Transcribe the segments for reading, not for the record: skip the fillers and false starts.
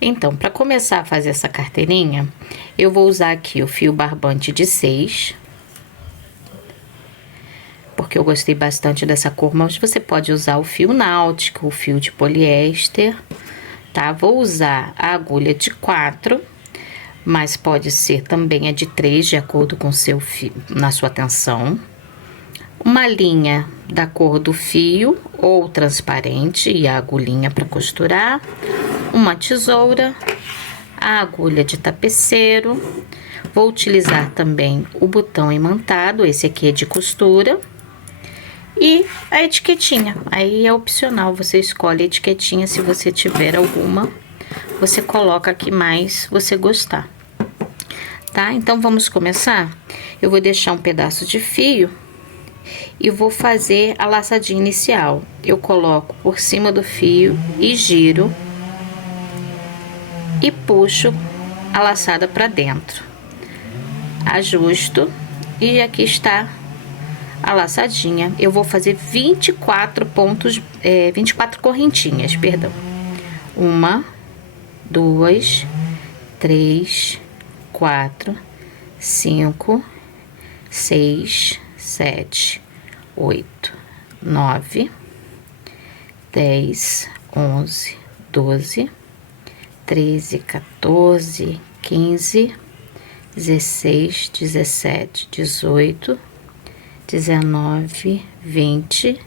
Então, para começar a fazer essa carteirinha, eu vou usar aqui o fio barbante de 6, porque eu gostei bastante dessa cor, mas você pode usar o fio náutico, o fio de poliéster, tá? Vou usar a agulha de 4, mas pode ser também a de 3, de acordo com seu fio, na sua tensão. Uma linha da cor do fio ou transparente e a agulhinha para costurar, uma tesoura, a agulha de tapeceiro. Vou utilizar também o botão imantado, esse aqui é de costura, e a etiquetinha. Aí é opcional, você escolhe a etiquetinha, se você tiver alguma, você coloca a que mais você gostar, tá? Então, vamos começar? Eu vou deixar um pedaço de fio e vou fazer a laçadinha inicial. Eu coloco por cima do fio e giro e puxo a laçada para dentro. Ajusto e aqui está a laçadinha. Eu vou fazer 24 pontos, 24 correntinhas, perdão. 1, 2, 3, 4, 5, 6, 7, 8, 9, 10, 11, 12, 13, 14, 15, 16, 17, 18, 19, 20,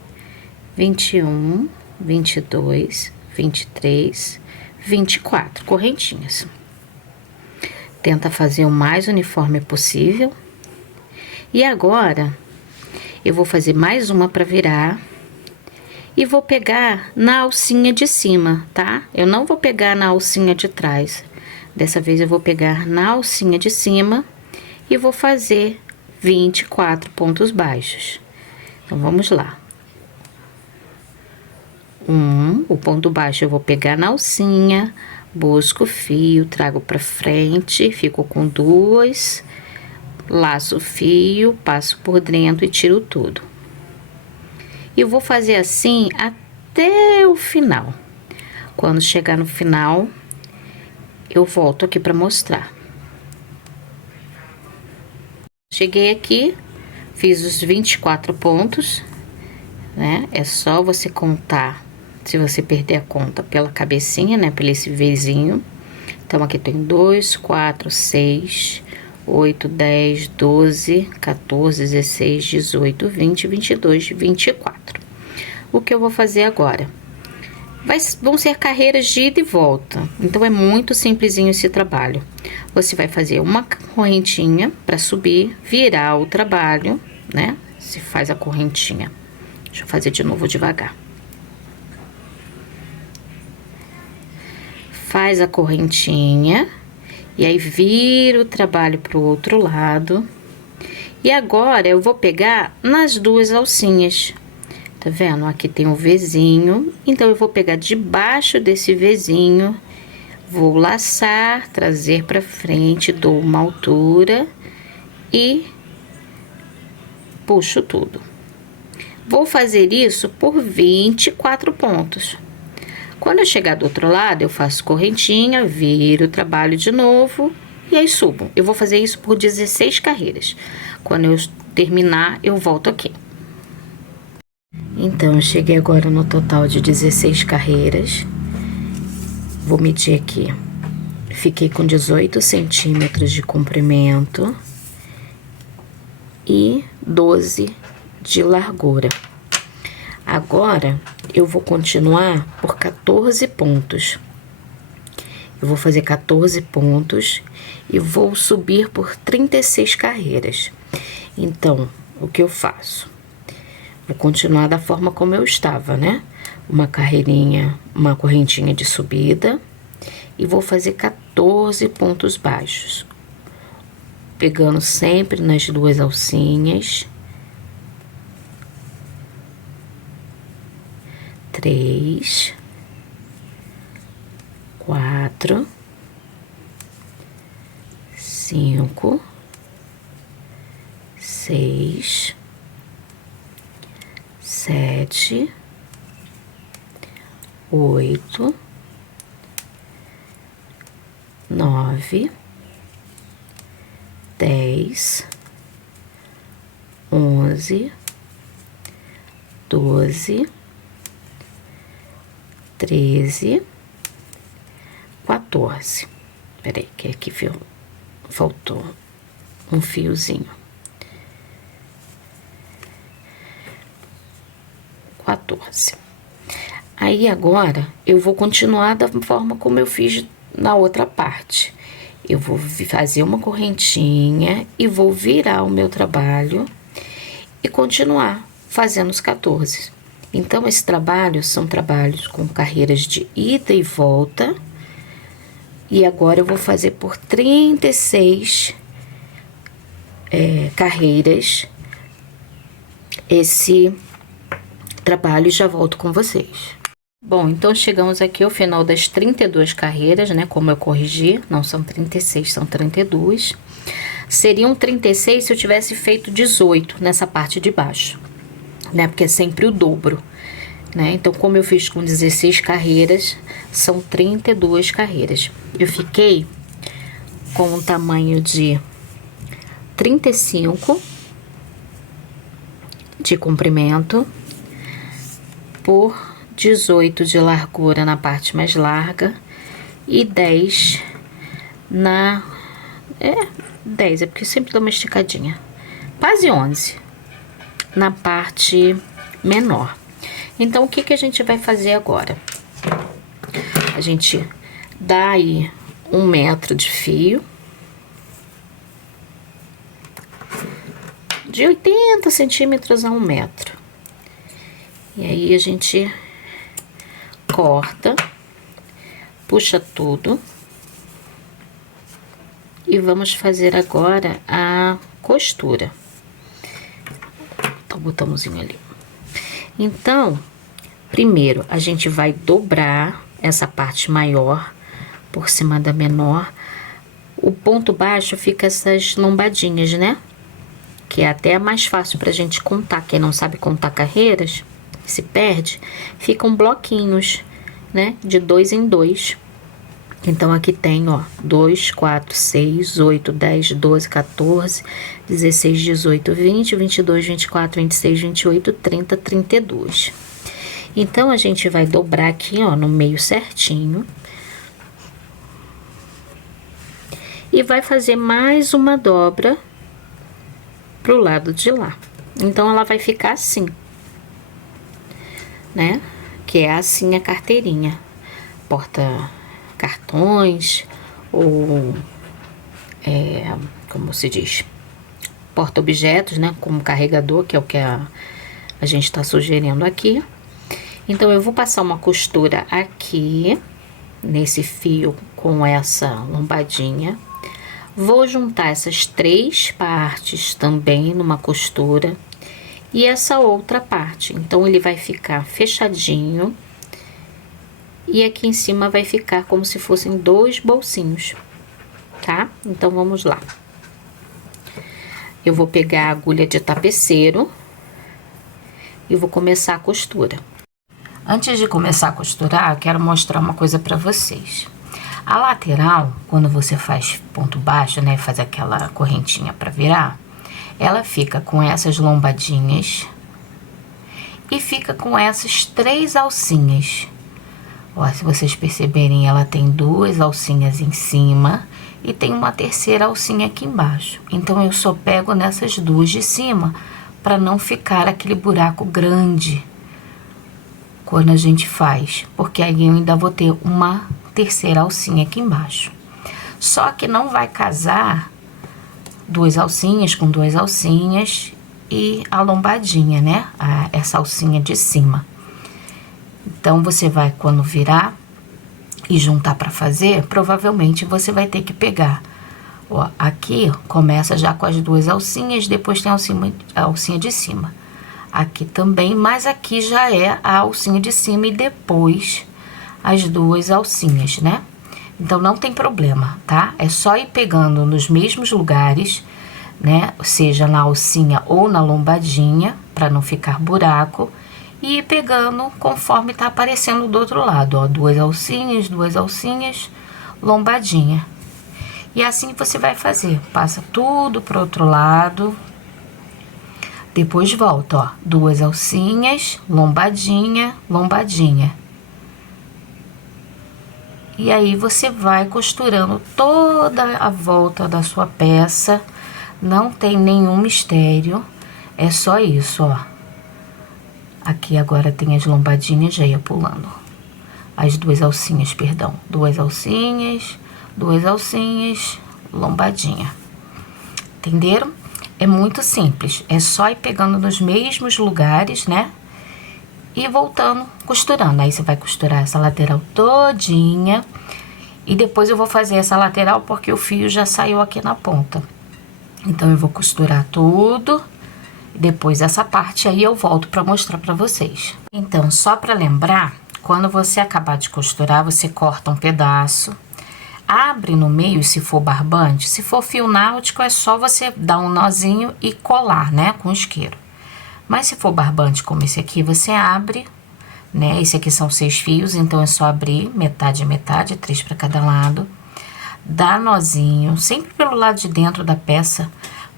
21, 22, 23, 24 correntinhas. Tenta fazer o mais uniforme possível. E agora, eu vou fazer mais uma para virar e vou pegar na alcinha de cima, tá? Eu não vou pegar na alcinha de trás. Dessa vez eu vou pegar na alcinha de cima e vou fazer 24 pontos baixos. Então, vamos lá. O ponto baixo eu vou pegar na alcinha, busco o fio, trago pra frente, fico com 2, laço o fio, passo por dentro e tiro tudo. E eu vou fazer assim até o final. Quando chegar no final, eu volto aqui pra mostrar. Cheguei aqui, fiz os 24 pontos, né? É só você contar, se você perder a conta, pela cabecinha, né? Pelo esse Vzinho. Então, aqui tem 2, 4, 6, 8, 10, 12, 14, 16, 18, 20, 22, 24. O que eu vou fazer agora? Vão ser carreiras de ida e volta, então é muito simplesinho esse trabalho. Você vai fazer uma correntinha para subir, virar o trabalho, né? Se faz a correntinha. Deixa eu fazer de novo devagar. Faz a correntinha e aí vira o trabalho pro outro lado. E agora eu vou pegar nas duas alcinhas. Tá vendo? Aqui tem um Vzinho, então eu vou pegar debaixo desse Vzinho, vou laçar, trazer pra frente, dou uma altura e puxo tudo. Vou fazer isso por 24 pontos. Quando eu chegar do outro lado, eu faço correntinha, viro o trabalho de novo e aí subo. Eu vou fazer isso por 16 carreiras. Quando eu terminar, eu volto aqui. Então, eu cheguei agora no total de 16 carreiras. Vou medir aqui. Fiquei com 18 centímetros de comprimento e 12 de largura. Agora, eu vou continuar por 14 pontos. Eu vou fazer 14 pontos e vou subir por 36 carreiras. Então, o que eu faço? Vou continuar da forma como eu estava, né? Uma carreirinha, uma correntinha de subida e vou fazer 14 pontos baixos. Pegando sempre nas duas alcinhas. 3, 4, 5, 6, 7, 8, 9, 10, 11, 12, 13, 14. Peraí, que aqui faltou um fiozinho. 14. Aí, agora, eu vou continuar da forma como eu fiz na outra parte. Eu vou fazer uma correntinha e vou virar o meu trabalho e continuar fazendo os 14. Então, esse trabalho são trabalhos com carreiras de ida e volta. E agora eu vou fazer por 36 carreiras esse trabalho e já volto com vocês. Bom, então chegamos aqui ao final das 32 carreiras, né? Como eu corrigi, não são 36, são 32. Seriam 36 se eu tivesse feito 18 nessa parte de baixo, né? Porque é sempre o dobro, né? Então, como eu fiz com 16 carreiras, são 32 carreiras. Eu fiquei com um tamanho de 35 de comprimento por 18 de largura na parte mais larga e 10 na... 10, é porque sempre dá uma esticadinha. Quase 11 na parte menor. Então, o que que a gente vai fazer agora? A gente dá aí 1 metro de fio. De 80 centímetros a 1 metro. E aí, a gente corta, puxa tudo. E vamos fazer agora a costura. Tá o botãozinho ali. Então, primeiro, a gente vai dobrar essa parte maior por cima da menor. O ponto baixo fica essas lombadinhas, né? Que é até mais fácil pra gente contar. Quem não sabe contar carreiras, se perde, ficam bloquinhos, né? De 2 em 2. Então, aqui tem, ó, 2, 4, 6, 8, 10, 12, 14, 16, 18, 20, 22, 24, 26, 28, 30, 32. Então, a gente vai dobrar aqui, ó, no meio certinho. E vai fazer mais uma dobra pro lado de lá. Então, ela vai ficar assim, né? Que é assim a carteirinha. Porta cartões ou como se diz, porta-objetos, né, como carregador, que é o que a gente está sugerindo aqui. Então, eu vou passar uma costura aqui, nesse fio com essa lombadinha. Vou juntar essas 3 partes também numa costura e essa outra parte. Então, ele vai ficar fechadinho. E aqui em cima vai ficar como se fossem 2 bolsinhos, tá? Então, vamos lá. Eu vou pegar a agulha de tapeceiro e vou começar a costura. Antes de começar a costurar, eu quero mostrar uma coisa pra vocês. A lateral, quando você faz ponto baixo, né, faz aquela correntinha pra virar, ela fica com essas lombadinhas e fica com essas 3 alcinhas. Ó, se vocês perceberem, ela tem 2 alcinhas em cima e tem uma terceira alcinha aqui embaixo. Então, eu só pego nessas 2 de cima para não ficar aquele buraco grande quando a gente faz, porque aí eu ainda vou ter uma terceira alcinha aqui embaixo. Só que não vai casar 2 alcinhas com 2 alcinhas e a lombadinha, né? Essa alcinha de cima. Então, você vai, quando virar e juntar para fazer, provavelmente você vai ter que pegar. Ó, aqui começa já com as 2 alcinhas, depois tem a alcinha de cima. Aqui também, mas aqui já é a alcinha de cima e depois as 2 alcinhas, né? Então, não tem problema, tá? É só ir pegando nos mesmos lugares, né? Seja na alcinha ou na lombadinha, para não ficar buraco. E ir pegando conforme tá aparecendo do outro lado, ó. 2 alcinhas, 2 alcinhas, lombadinha. E assim você vai fazer. Passa tudo pro outro lado. Depois volta, ó. 2 alcinhas, lombadinha, lombadinha. E aí você vai costurando toda a volta da sua peça. Não tem nenhum mistério. É só isso, ó. Aqui agora tem as lombadinhas, já ia pulando. As 2 alcinhas, perdão. 2 alcinhas, 2 alcinhas, lombadinha. Entenderam? É muito simples. É só ir pegando nos mesmos lugares, né? E voltando, costurando. Aí você vai costurar essa lateral todinha. E depois eu vou fazer essa lateral porque o fio já saiu aqui na ponta. Então, eu vou costurar tudo. Depois essa parte aí eu volto pra mostrar pra vocês. Então, só pra lembrar, quando você acabar de costurar, você corta um pedaço. Abre no meio se for barbante. Se for fio náutico, é só você dar um nozinho e colar, né? Com isqueiro. Mas se for barbante como esse aqui, você abre, né? Esse aqui são 6 fios, então é só abrir metade a metade, 3 para cada lado. Dá nozinho, sempre pelo lado de dentro da peça,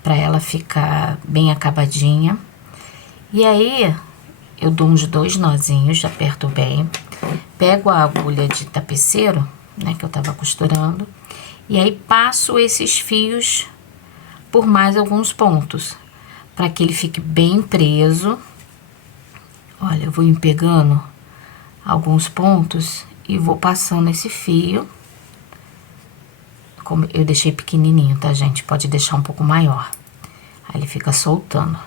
para ela ficar bem acabadinha. E aí, eu dou uns 2 nozinhos, aperto bem. Pego a agulha de tapeceiro, né, que eu tava costurando. E aí, passo esses fios por mais alguns pontos, para que ele fique bem preso. Olha, eu vou pegando alguns pontos e vou passando esse fio. Como eu deixei pequenininho, tá, gente? Pode deixar um pouco maior. Aí ele fica soltando.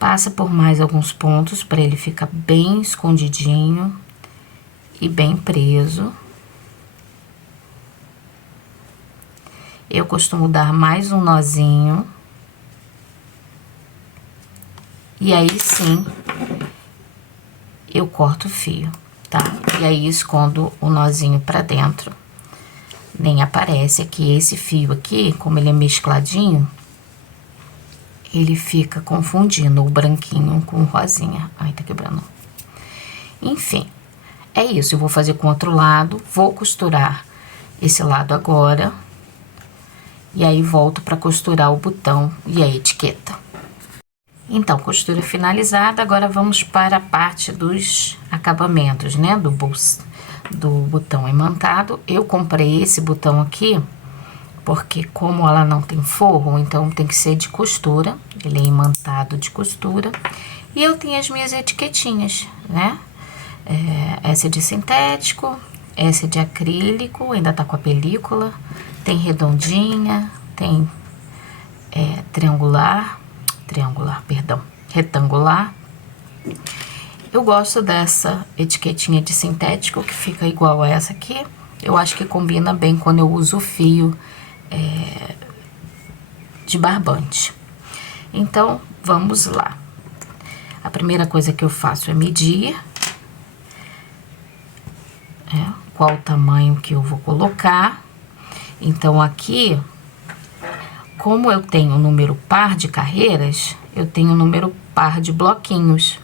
Passa por mais alguns pontos para ele ficar bem escondidinho e bem preso. Eu costumo dar mais um nozinho. E aí, sim, eu corto o fio, tá? E aí, escondo o nozinho pra dentro. Nem aparece aqui. Esse fio aqui, como ele é mescladinho, ele fica confundindo o branquinho com o rosinha. Ai, tá quebrando. Enfim, é isso. Eu vou fazer com o outro lado. Vou costurar esse lado agora. E aí, volto pra costurar o botão e a etiqueta. Então, costura finalizada, agora vamos para a parte dos acabamentos, né? Do botão imantado. Eu comprei esse botão aqui, porque como ela não tem forro, então tem que ser de costura. Ele é imantado de costura. E eu tenho as minhas etiquetinhas, né? Essa é de sintético, essa é de acrílico, ainda tá com a película. Tem redondinha, tem retangular. Eu gosto dessa etiquetinha de sintético, que fica igual a essa aqui. Eu acho que combina bem quando eu uso o fio de barbante. Então, vamos lá. A primeira coisa que eu faço é medir qual o tamanho que eu vou colocar. Então, aqui, como eu tenho um número par de carreiras, eu tenho um número par de bloquinhos.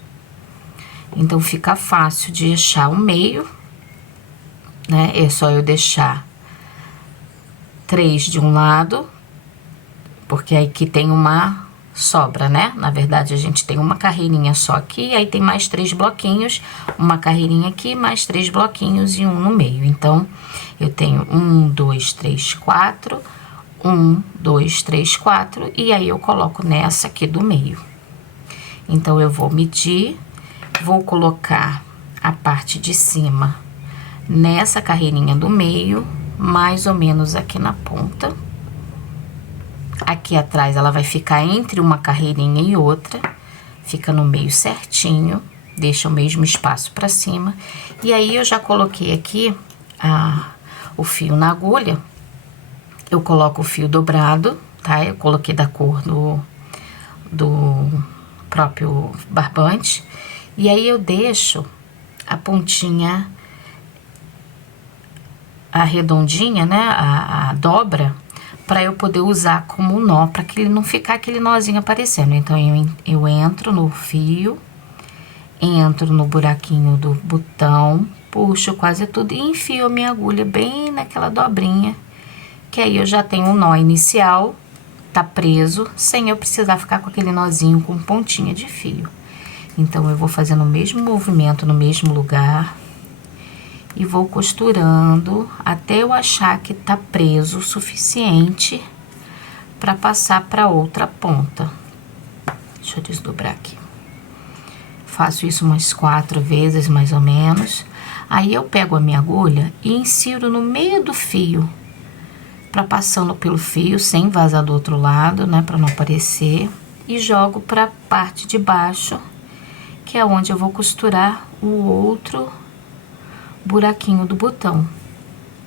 Então, fica fácil de achar o meio, né? É só eu deixar 3 de um lado, porque aí aqui tem uma sobra, né? Na verdade, a gente tem uma carreirinha só aqui, aí tem mais 3 bloquinhos, uma carreirinha aqui, mais 3 bloquinhos e um no meio. Então, eu tenho 1, 2, 3, 4... 1, 2, 3, 4, e aí eu coloco nessa aqui do meio. Então, eu vou medir, vou colocar a parte de cima nessa carreirinha do meio, mais ou menos aqui na ponta. Aqui atrás, ela vai ficar entre uma carreirinha e outra, fica no meio certinho, deixa o mesmo espaço pra cima. E aí, eu já coloquei aqui o fio na agulha. Eu coloco o fio dobrado, tá? Eu coloquei da cor do próprio barbante. E aí, eu deixo a pontinha, a redondinha, né? A dobra, pra eu poder usar como nó, pra que ele não ficar aquele nozinho aparecendo. Então, eu entro no fio, entro no buraquinho do botão, puxo quase tudo e enfio a minha agulha bem naquela dobrinha, que aí eu já tenho um nó inicial, tá preso, sem eu precisar ficar com aquele nozinho com pontinha de fio. Então, eu vou fazendo o mesmo movimento no mesmo lugar e vou costurando até eu achar que tá preso o suficiente para passar para outra ponta. Deixa eu desdobrar aqui. Faço isso umas 4 vezes, mais ou menos. Aí, eu pego a minha agulha e insiro no meio do fio, para passando pelo fio, sem vazar do outro lado, né, para não aparecer. E jogo para a parte de baixo, que é onde eu vou costurar o outro buraquinho do botão.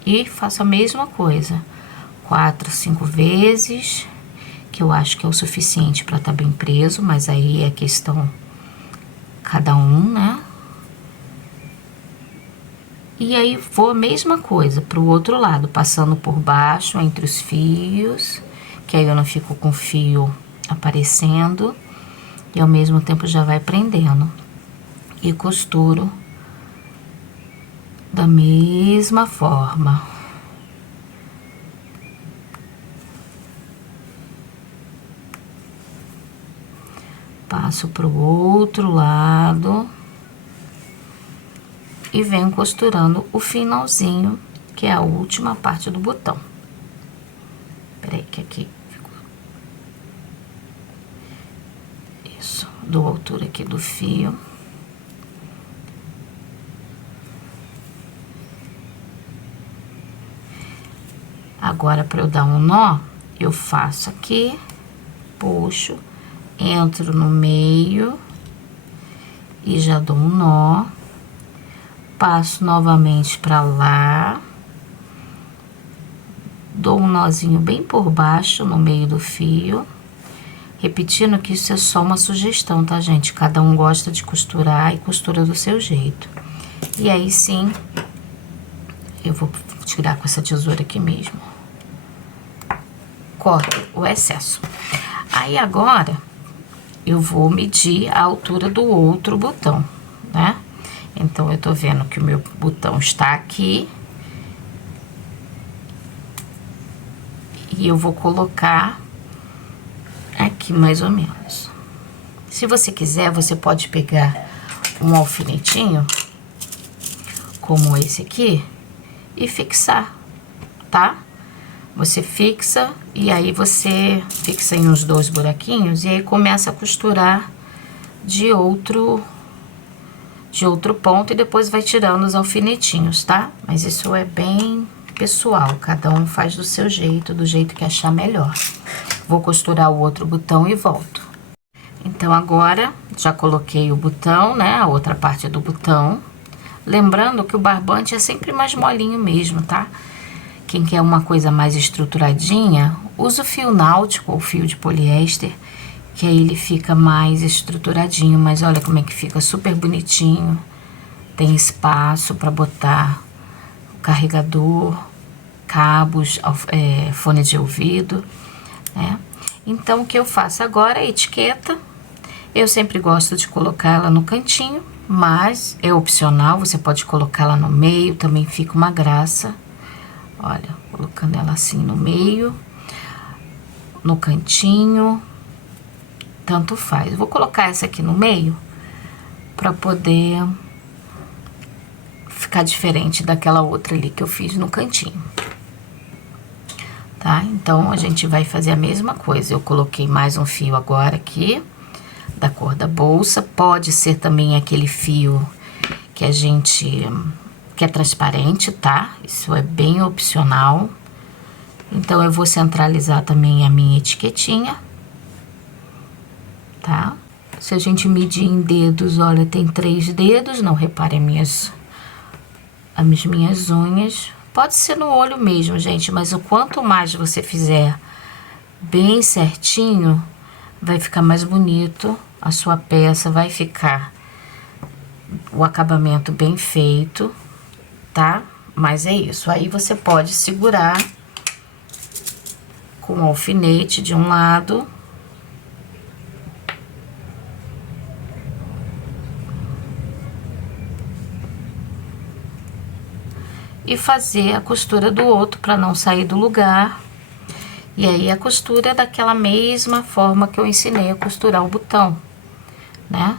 E faço a mesma coisa, 4, 5 vezes, que eu acho que é o suficiente para estar bem preso, mas aí é questão cada um, né? E aí, vou a mesma coisa pro outro lado, passando por baixo, entre os fios, que aí eu não fico com o fio aparecendo, e ao mesmo tempo já vai prendendo. E costuro da mesma forma. Passo pro outro lado. E venho costurando o finalzinho, que é a última parte do botão. Peraí, que aqui ficou. Isso, dou a altura aqui do fio. Agora, para eu dar um nó, eu faço aqui, puxo, entro no meio e já dou um nó. Passo novamente para lá, dou um nozinho bem por baixo, no meio do fio, repetindo que isso é só uma sugestão, tá, gente? Cada um gosta de costurar e costura do seu jeito. E aí, sim, eu vou tirar com essa tesoura aqui mesmo. Corto o excesso. Aí, agora, eu vou medir a altura do outro botão, né? Então, eu tô vendo que o meu botão está aqui. E eu vou colocar aqui mais ou menos. Se você quiser, você pode pegar um alfinetinho, como esse aqui, e fixar, tá? Você fixa, e aí você fixa em uns 2 buraquinhos, e aí começa a costurar de outro ponto, e depois vai tirando os alfinetinhos, tá? Mas isso é bem pessoal, cada um faz do seu jeito, do jeito que achar melhor. Vou costurar o outro botão e volto. Então, agora, já coloquei o botão, né, a outra parte do botão. Lembrando que o barbante é sempre mais molinho mesmo, tá? Quem quer uma coisa mais estruturadinha, usa o fio náutico ou fio de poliéster, que aí ele fica mais estruturadinho, mas olha como é que fica super bonitinho. Tem espaço para botar o carregador, cabos, fone de ouvido, né? Então, o que eu faço agora é a etiqueta. Eu sempre gosto de colocar ela no cantinho, mas é opcional, você pode colocar ela no meio, também fica uma graça. Olha, colocando ela assim no meio, no cantinho, tanto faz. Vou colocar essa aqui no meio para poder ficar diferente daquela outra ali que eu fiz no cantinho. Tá? Então, a gente vai fazer a mesma coisa. Eu coloquei mais um fio agora aqui, da cor da bolsa. Pode ser também aquele fio que a gente... que é transparente, tá? Isso é bem opcional. Então, eu vou centralizar também a minha etiquetinha, tá? Se a gente medir em dedos, olha, tem 3 dedos, não repare as minhas unhas. Pode ser no olho mesmo, gente, mas o quanto mais você fizer bem certinho, vai ficar mais bonito a sua peça, vai ficar o acabamento bem feito, tá? Mas é isso, aí você pode segurar com o alfinete de um lado. e fazer a costura do outro para não sair do lugar. E aí a costura é daquela mesma forma que eu ensinei a costurar o botão, né?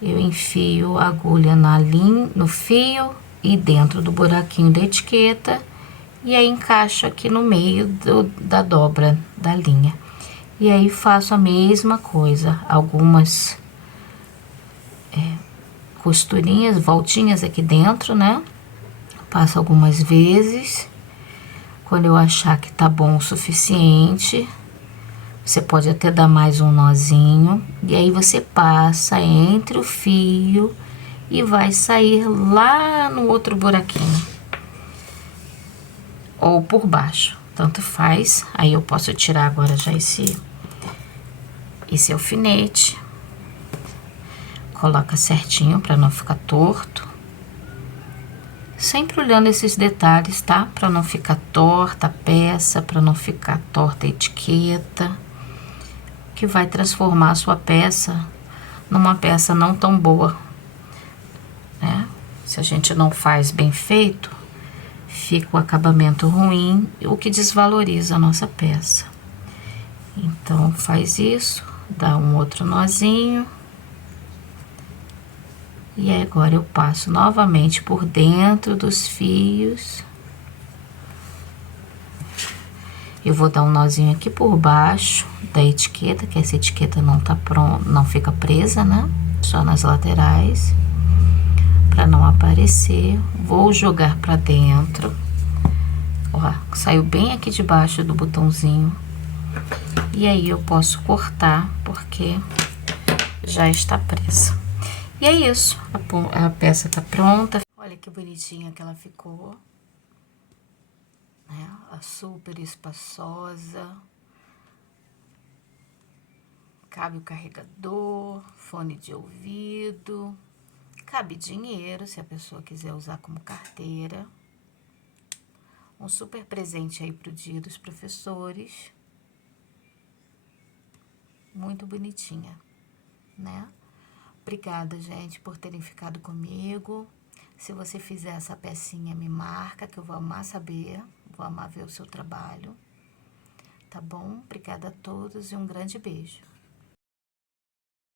Eu enfio a agulha na linha, no fio e dentro do buraquinho da etiqueta, e aí encaixo aqui no meio da dobra da linha. E aí faço a mesma coisa, algumas costurinhas, voltinhas aqui dentro, né? Passo algumas vezes. Quando eu achar que tá bom o suficiente, você pode até dar mais um nozinho. E aí você passa entre o fio e vai sair lá no outro buraquinho. Ou por baixo, tanto faz. Aí eu posso tirar agora já esse alfinete. Coloca certinho para não ficar torto. Sempre olhando esses detalhes, tá? Para não ficar torta a peça, para não ficar torta a etiqueta, que vai transformar a sua peça numa peça não tão boa, né? Se a gente não faz bem feito, fica o acabamento ruim, o que desvaloriza a nossa peça. Então, faz isso, dá um outro nozinho. E agora eu passo novamente por dentro dos fios. Eu vou dar um nozinho aqui por baixo da etiqueta, que essa etiqueta não tá pronta, não fica presa, né? Só nas laterais, para não aparecer. Vou jogar para dentro. Ó, saiu bem aqui debaixo do botãozinho. E aí eu posso cortar, porque já está presa. E é isso, a peça tá pronta. Olha que bonitinha que ela ficou, né? Super espaçosa. Cabe o carregador, fone de ouvido, cabe dinheiro se a pessoa quiser usar como carteira. Um super presente aí pro Dia dos Professores. Muito bonitinha, né? Obrigada, gente, por terem ficado comigo. Se você fizer essa pecinha, me marca, que eu vou amar saber, vou amar ver o seu trabalho. Tá bom? Obrigada a todos e um grande beijo.